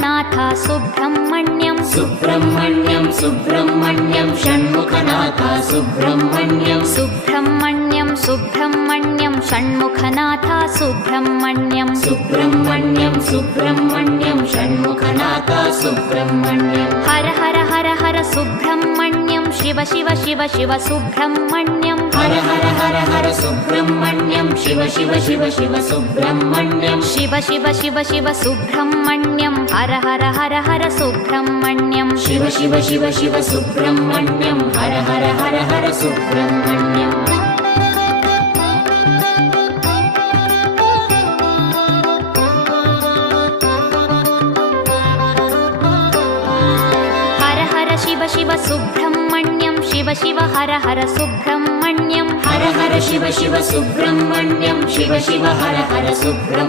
Shanmukhanath Subrahmanyam Subrahmanyam Subrahmanyam Shanmukhanath Subrahmanyam Subrahmanyam Subrahmanyam Shanmukhanath Subrahmanyam Subrahmanyam Subrahmanyam Shanmukhanath Subrahmanyam Har Har Har Har Subrahmanyam Shiva Shiva Shiva Shiva Subrahmanyam Har Har Har Har Subrahmanyam Shiva Shiva Shiva Shiva Subrahmanyam Shiva Shiva Shiva Shiva Subrahmanyam Har Har Har Har Subrahmanyam Shiva Shiva Shiva Shiva Subrahmanyam Har Har Har Har Subrahmanyam Har Har Shiva Shiva Subrahmanyam Shiva Shiva Har Har Subrahmanyam Har Har Shiva Shiva Subrahmanyam Shiva Shiva Har Har Subrahmanyam